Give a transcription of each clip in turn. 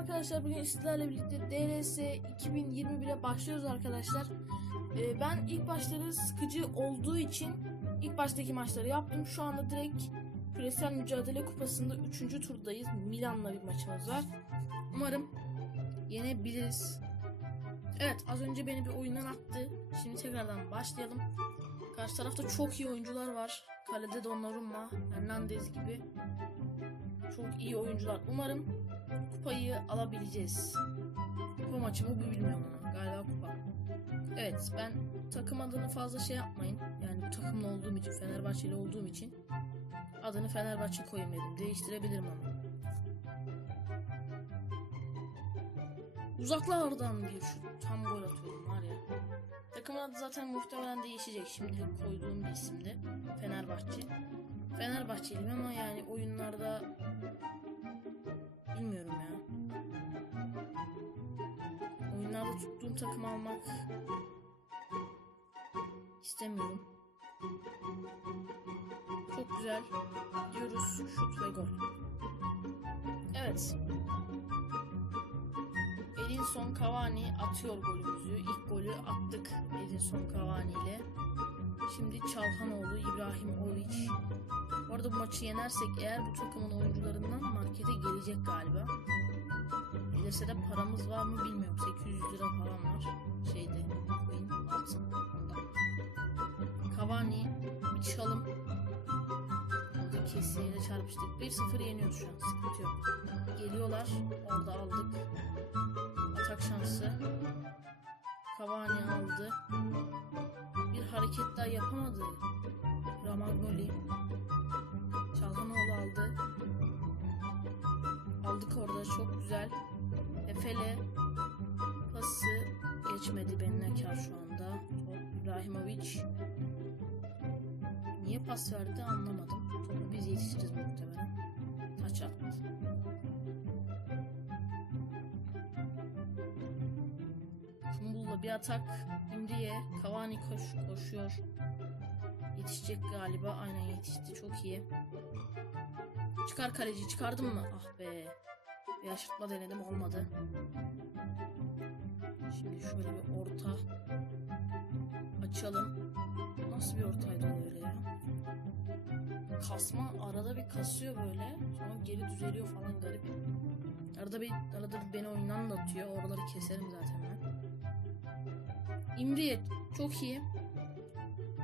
arkadaşlar bugün sizlerle birlikte DLS 2021'e başlıyoruz arkadaşlar. Ee, ben ilk başları sıkıcı olduğu için ilk baştaki maçları yaptım. Şu anda direkt küresel mücadele kupasında 3. turdayız. Milan'la bir maçımız var. Umarım yenebiliriz. Evet az önce beni bir oyundan attı. Şimdi tekrardan başlayalım. Karşı tarafta çok iyi oyuncular var. Kalede Donnarumma, Hernandez gibi çok iyi oyuncular. Umarım kupayı alabileceğiz. Kupa maçı mı bu bilmiyorum ama galiba kupa. Evet ben takım adını fazla şey yapmayın. Yani bu takımla olduğum için Fenerbahçeli olduğum için adını Fenerbahçe koyayım. Değiştirebilirim ama. Uzaklardan bir şut. Tam gol atıyorum var ya. Takımın adı zaten muhtemelen değişecek. Şimdilik koyduğum bir isimdi. Fenerbahçe. Fenerbahçeliyim ama yani oyunlarda bilmiyorum ya. Oyunlarda tuttuğum takım almak istemiyorum. Çok güzel. Diyoruz şut ve gol. Evet. Edinson Cavani atıyor golümüzü. İlk golü attık Edinson Cavani ile. Şimdi Çalhanoğlu, İbrahimovic. Bu arada bu maçı yenersek eğer bu takımın oyuncularından markete gelecek galiba. Gelirse de paramız var mı bilmiyorum. 800 lira falan var. Şeyde coin altın. Cavani bir çalım. Kesiyle çarpıştık. 1-0 yeniyoruz şu an. Sıkıntı yok. Geliyorlar. Orada aldık. Atak şansı. Cavani aldı. Bir hareket daha yapamadı. Ramagnoli. Çalhanoğlu aldı. Aldık orada çok güzel. Efele pası geçmedi Bennekar şu anda. Top İbrahimovic. Niye pas verdi anlamadım. Topu biz yetişiriz muhtemelen. Taç attı. Bir atak. İmriye. Cavani koş, koşuyor. Yetişecek galiba. Aynen yetişti. Çok iyi. Çıkar kaleci. Çıkardım mı? Ah be. Bir aşırtma denedim. Olmadı. Şimdi şöyle bir orta açalım. Nasıl bir ortaydı öyle ya? Kasma arada bir kasıyor böyle. Sonra geri düzeliyor falan garip. Arada bir arada bir beni oyundan da atıyor. Oraları keserim zaten ben. İmriye çok iyi.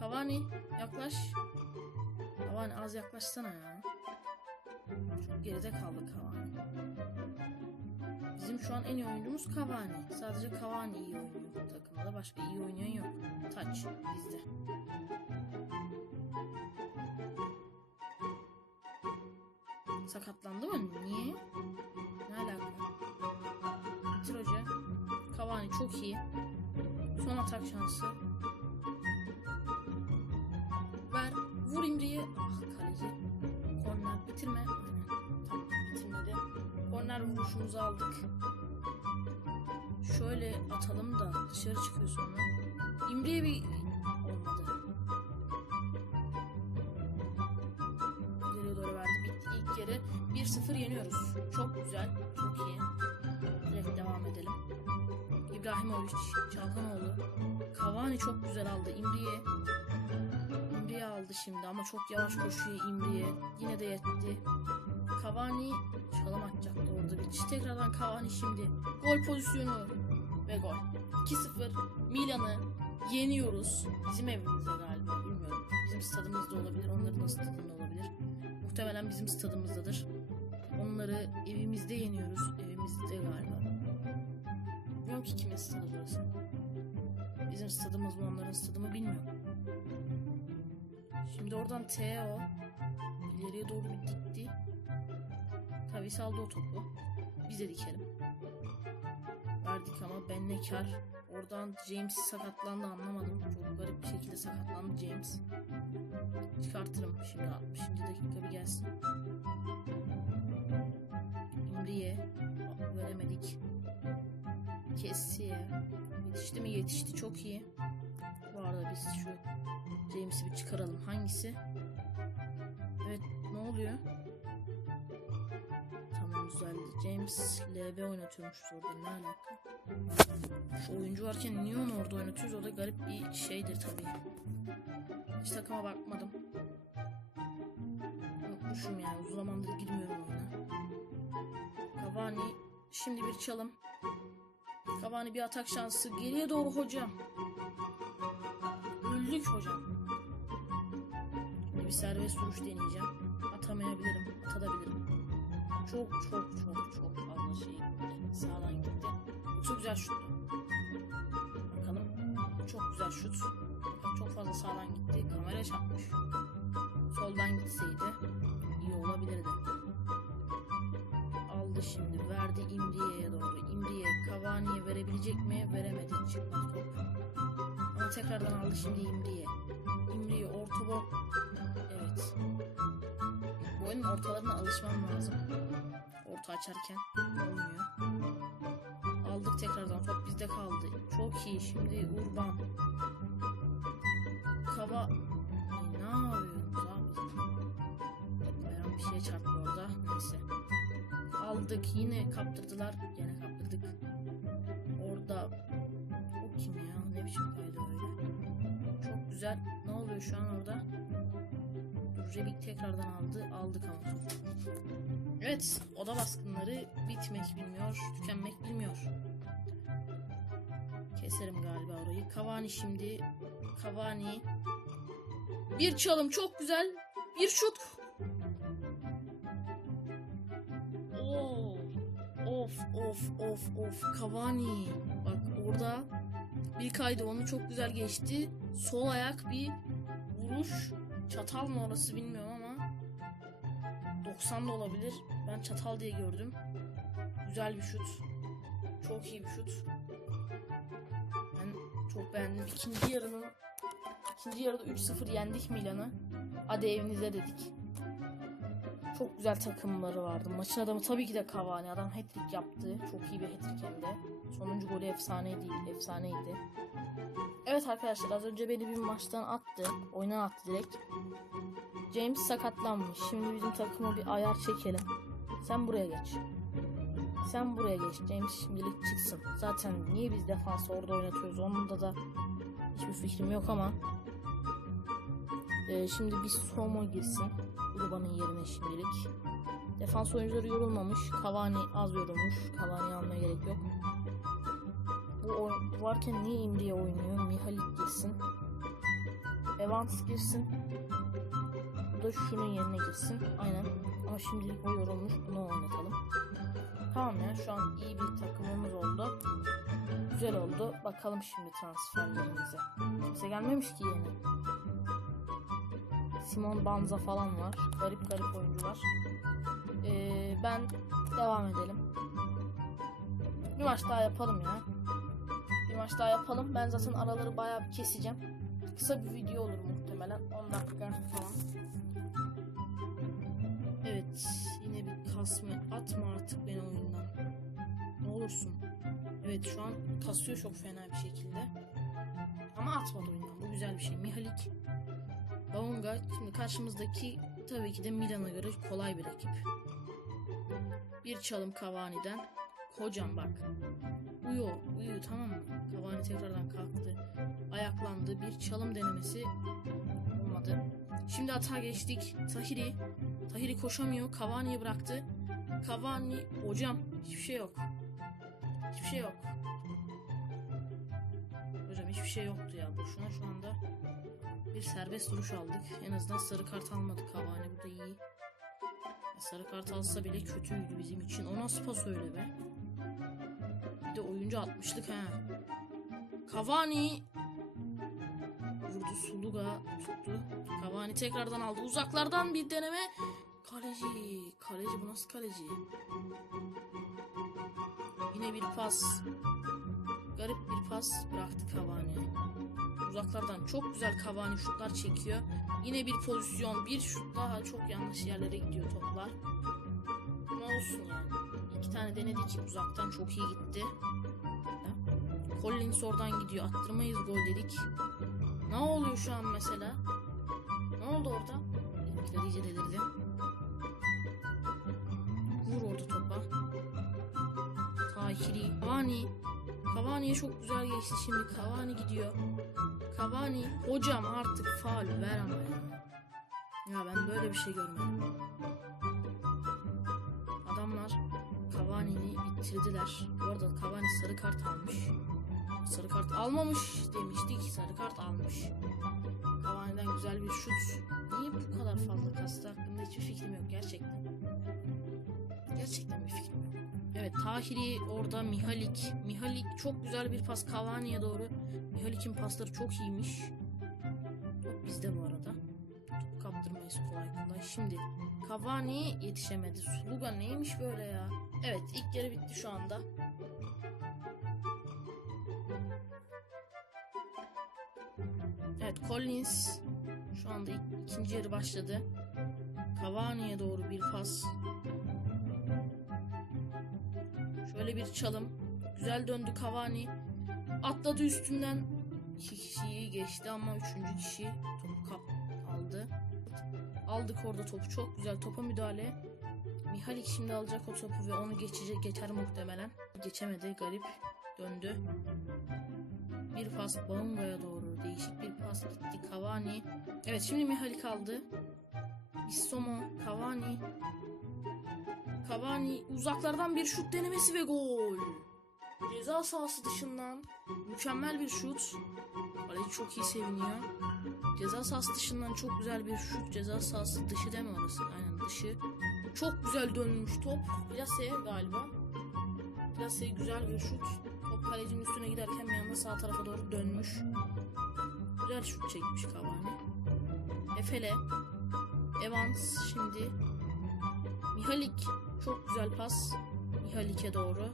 Cavani yaklaş. Cavani az yaklaşsana ya. Çok geride kaldı Cavani. Bizim şu an en iyi oyuncumuz Cavani. Sadece Cavani iyi oynuyor bu takımda. Başka iyi oynayan yok. Taç bizde. Sakatlandı mı? Niye? Ne alaka? Bitir hoca. Cavani çok iyi. Son atak şansı. Ver. Vur İmri'yi. Ah kaleci. Korner bitirme. Aynen. Tamam bitirmedi. Korner vuruşumuzu aldık. Şöyle atalım da dışarı çıkıyor sonra. İmri'ye bir çok güzel aldı. İmriye. İmriye aldı şimdi ama çok yavaş koşuyor İmriye. Yine de yetti. Cavani çalım atacaktı orada bir. Tekrardan Cavani şimdi. Gol pozisyonu ve gol. 2-0 Milan'ı yeniyoruz. Bizim evimizde galiba bilmiyorum. Bizim stadımızda olabilir. Onların da stadında olabilir. Muhtemelen bizim stadımızdadır. Onları evimizde yeniyoruz. Evimizde galiba. Bilmiyorum ki kimin stadı burası. Stadımız mı onların stadı mı bilmiyorum. Şimdi oradan Teo ileriye doğru bir dikti. Tabii saldı o topu. Biz de dikelim. Verdik ama ben ne kar. Oradan James sakatlandı anlamadım. Çok garip bir şekilde sakatlandı James. Çıkartırım şimdi 60. dakika bir gelsin. İmriye Aa, veremedik. Kessiye. Yetişti mi? Yetişti. Çok iyi. Bu arada biz şu James'i bir çıkaralım. Hangisi? Evet. Ne oluyor? Tamam düzeldi. James LB oynatıyormuş orada ne alaka? Şu oyuncu varken niye onu orada oynatıyoruz? O da garip bir şeydir tabii. Hiç takıma bakmadım. Unutmuşum yani uzun zamandır girmiyorum oyuna. Cavani şimdi bir çalım. Cavani bir atak şansı. Geriye doğru hocam. Öldük hocam. Bir serbest vuruş deneyeceğim. Atamayabilirim. Atabilirim. Çok çok çok çok fazla şey. Sağdan gitti. Çok güzel şut. Bakalım. Çok güzel şut. Çok fazla sağdan gitti. Kamera çarpmış. Soldan gitseydi iyi olabilirdi. Verebilecek mi? Veremedi. Çıkmaz. Ama tekrardan aldı şimdi İmriye. İmriye orta bol. Evet. Bu oyunun ortalarına alışmam lazım. Orta açarken olmuyor. Aldık tekrardan. Top bizde kaldı. Çok iyi. Şimdi Urban. Kava... Ay, ne yapıyorsunuz abi? Bir şey çarptı orada. Neyse. Aldık. Yine kaptırdılar. Yine kaptırdık. Oluyor şu an orada? Dur Rebik tekrardan aldı. Aldık ama. Evet. Oda baskınları bitmek bilmiyor. Tükenmek bilmiyor. Keserim galiba orayı. Cavani şimdi. Cavani. Bir çalım çok güzel. Bir şut. Of of of of Cavani. Bak orada bir kaydı onu çok güzel geçti. Sol ayak bir vuruş. Çatal mı orası bilmiyorum ama 90 da olabilir. Ben çatal diye gördüm. Güzel bir şut. Çok iyi bir şut. Ben çok beğendim. İkinci yarının ikinci yarıda 3-0 yendik Milan'ı. Hadi evinize dedik. Çok güzel takımları vardı. Maçın adamı tabii ki de Cavani. Adam hat-trick yaptı. Çok iyi bir hat-trick hem de. Sonuncu golü efsaneydi. Efsaneydi. Evet arkadaşlar az önce beni bir maçtan attı. Oyundan attı direkt. James sakatlanmış. Şimdi bizim takıma bir ayar çekelim. Sen buraya geç. Sen buraya geç. James şimdilik çıksın. Zaten niye biz defans orada oynatıyoruz? Onda da hiçbir fikrim yok ama. Ee, şimdi bir Somo girsin. Urban'ın yerine şimdilik. Defans oyuncuları yorulmamış. Cavani az yorulmuş. Cavani almaya gerek yok. Bu oy- varken niye İmri'ye oynuyor? Mihalik girsin. Evans girsin. Bu da şunun yerine girsin. Aynen. Ama şimdilik o yorulmuş. Bunu oynatalım. Tamam ya şu an iyi bir takımımız oldu. Güzel oldu. Bakalım şimdi transferlerimize. Kimse gelmemiş ki yeni. Simon Banza falan var. Garip garip oyuncular. Ee, ben devam edelim. Bir maç daha yapalım ya. Maç daha yapalım. Ben zaten araları bayağı bir keseceğim. Kısa bir video olur muhtemelen. 10 dakika falan. Evet. Yine bir kasma. Atma artık beni oyundan. Ne olursun. Evet şu an kasıyor çok fena bir şekilde. Ama atmadı oyundan. Bu güzel bir şey. Mihalik. Baunga. Şimdi karşımızdaki tabii ki de Milan'a göre kolay bir rakip. Bir çalım Cavani'den. Kocam bak. Uyu, uyu tamam mı? Cavani tekrardan kalktı. Ayaklandı. Bir çalım denemesi olmadı. Şimdi hata geçtik. Tahiri. Tahiri koşamıyor. Cavani'yi bıraktı. Cavani hocam hiçbir şey yok. Hiçbir şey yok. Hocam hiçbir şey yoktu ya. Boşuna şu anda bir serbest duruş aldık. En azından sarı kart almadık Cavani. Bu da iyi. Sarı kart alsa bile kötüydü bizim için. O nasıl pas öyle be? Bir de oyuncu 60'lık ha. Cavani vurdu Suluga tuttu. Cavani tekrardan aldı. Uzaklardan bir deneme. Kaleci. Kaleci bu nasıl kaleci? Yine bir pas. Garip bir pas bıraktı Cavani. Uzaklardan çok güzel Cavani şutlar çekiyor. Yine bir pozisyon, bir şut daha çok yanlış yerlere gidiyor toplar. Ama olsun yani. İki tane denedik uzaktan çok iyi gitti. Collins oradan gidiyor. Attırmayız gol dedik. Ne oluyor şu an mesela? Ne oldu orada? Bizimkiler iyice delirdi. Vur orada topa. Tahiri, Cavani. Cavani'ye çok güzel geçti şimdi. Cavani gidiyor. Cavani. Hocam artık faul ver ama ya. Ya ben böyle bir şey görmedim. Adamlar Cavani'ni bitirdiler. Bu arada Cavani sarı kart almış. Sarı kart almamış demiştik. Sarı kart almış. Cavani'den güzel bir şut. Niye Tahiri orada Mihalik. Mihalik çok güzel bir pas Cavani'ye doğru. Mihalik'in pasları çok iyiymiş. Top bizde bu arada. Top kaptırmayız kolay kolay. Şimdi Cavani yetişemedi. Suluga neymiş böyle ya? Evet ilk yarı bitti şu anda. Evet Collins şu anda ik- ikinci yarı başladı. Cavani'ye doğru bir pas. Şöyle bir çalım. Güzel döndü Cavani. Atladı üstünden. İki kişiyi geçti ama üçüncü kişi topu kap aldı. Aldık orada topu. Çok güzel topa müdahale. Mihalik şimdi alacak o topu ve onu geçecek geçer muhtemelen. Geçemedi garip. Döndü. Bir pas Bonga'ya doğru. Değişik bir pas gitti. Cavani. Evet şimdi Mihalik aldı. Bissomo. Cavani. Cavani uzaklardan bir şut denemesi ve gol. Ceza sahası dışından mükemmel bir şut. Kaleci çok iyi seviniyor. Ceza sahası dışından çok güzel bir şut. Ceza sahası dışı deme orası. Aynen dışı. Çok güzel dönmüş top. Plaseye galiba. Plaseye güzel bir şut. Top kalecinin üstüne giderken bir anda sağ tarafa doğru dönmüş. Güzel şut çekmiş Cavani. Efele. Evans şimdi. Mihalik. Çok güzel pas. Mihalik'e doğru.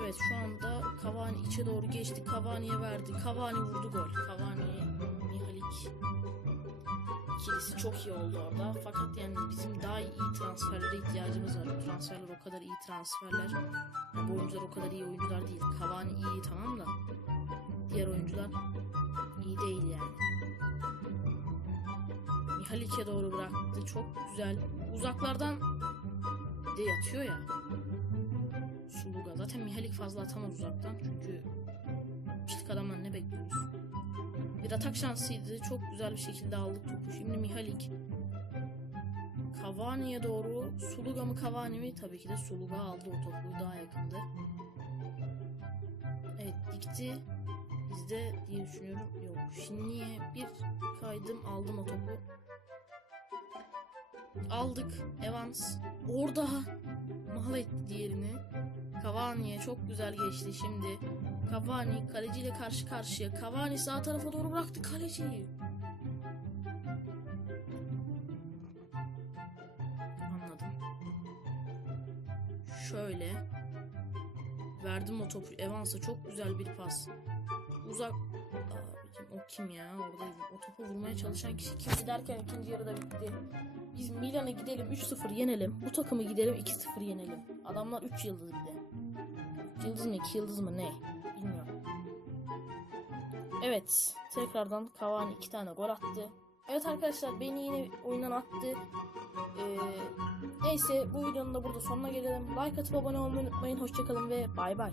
Evet şu anda Cavani içe doğru geçti. Cavani'ye verdi. Cavani vurdu gol. Cavani, Mihalik ikilisi çok iyi oldu orada. Fakat yani bizim daha iyi transferlere ihtiyacımız var. Transferler o kadar iyi transferler. Bu oyuncular o kadar iyi oyuncular değil. Cavani iyi tamam da diğer oyuncular iyi değil yani. Mihalik'e doğru bıraktı. Çok güzel. Uzaklardan de yatıyor ya. Suluga. Zaten Mihalik fazla atamaz uzaktan çünkü pislik adamdan ne bekliyoruz? Bir atak şansıydı. Çok güzel bir şekilde aldık topu. Şimdi Mihalik Cavani'ye doğru Suluga mı Cavani mi? Tabii ki de Suluga aldı o topu. Daha yakındı. Evet dikti. Bizde diye düşünüyorum. Yok. Şimdi bir kaydım aldım o topu. Aldık. Evans. Orada mal etti diğerini. Cavani'ye çok güzel geçti şimdi. Cavani kaleciyle karşı karşıya. Cavani sağ tarafa doğru bıraktı kaleciyi. Anladım. Şöyle. Verdim o topu. Evans'a çok güzel bir pas. Uzak. Abicim o kim ya? Orada o topu vurmaya çalışan kişi kimdi derken ikinci yarıda bitti. Biz Milan'a gidelim 3-0 yenelim. Bu takımı gidelim 2-0 yenelim. Adamlar 3 yıldız bir de. 3 yıldız mı 2 yıldız mı ne? Bilmiyorum. Evet. Tekrardan Cavani 2 tane gol attı. Evet arkadaşlar beni yine oyundan attı. Ee, neyse bu videonun da burada sonuna gelelim. Like atıp abone olmayı unutmayın. Hoşçakalın ve bay bay.